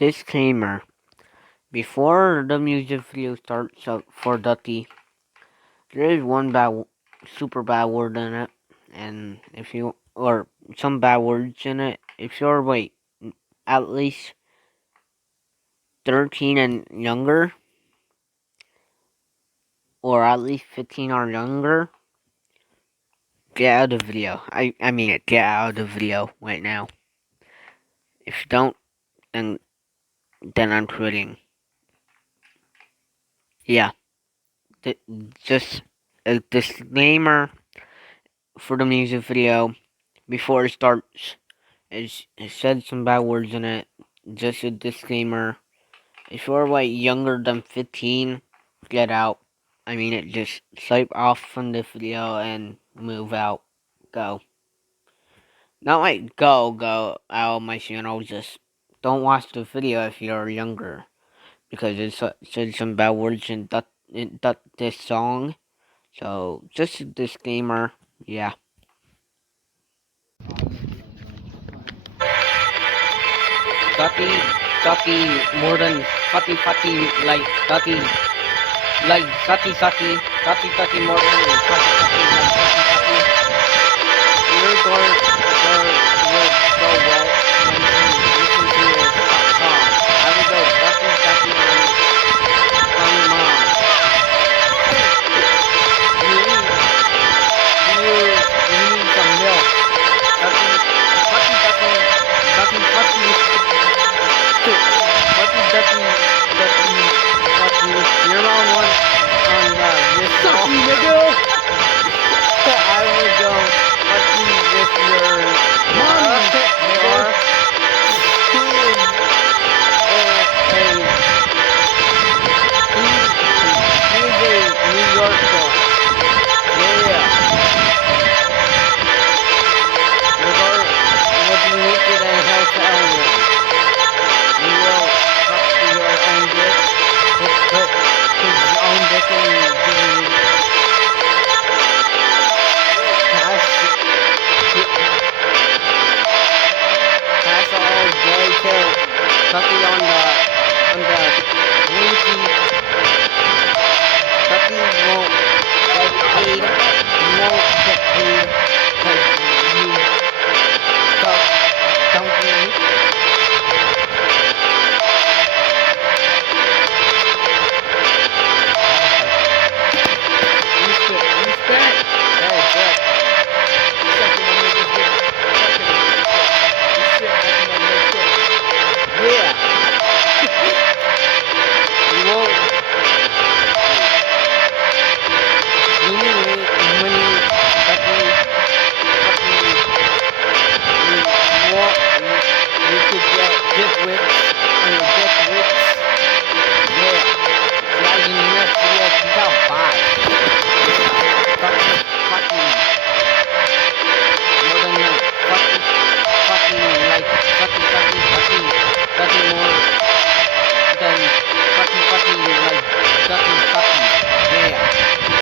Disclaimer. Before the music video starts up for Ducky, there is one super bad word in it, and or some bad words in it. If you're, at least 13 and younger, or at least 15 or younger, get out of the video. I mean it, get out of the video right now. If you don't, then I'm quitting. Yeah, just a disclaimer for the music video before it starts. It said some bad words in it. Just a disclaimer. If you're younger than 15, get out. I mean it, just swipe off from the video and move out. Go. Not go out of my channel, just don't watch the video if you're younger. Because it said some bad words in this song. So, just a disclaimer, yeah. Ducky, Ducky, more than Ducky, Ducky, more than Your door will go well when you listen to this song. I will go Ducky on your mom. You need some milk. Ducky, your mom wants on this song. I will go Ducky with your mom. He is a New York boy. Yeah. Will be naked and hotel room. You will fuck to your own dick. Just put his own dick in your DVD. Pass all gay kill Ducky on the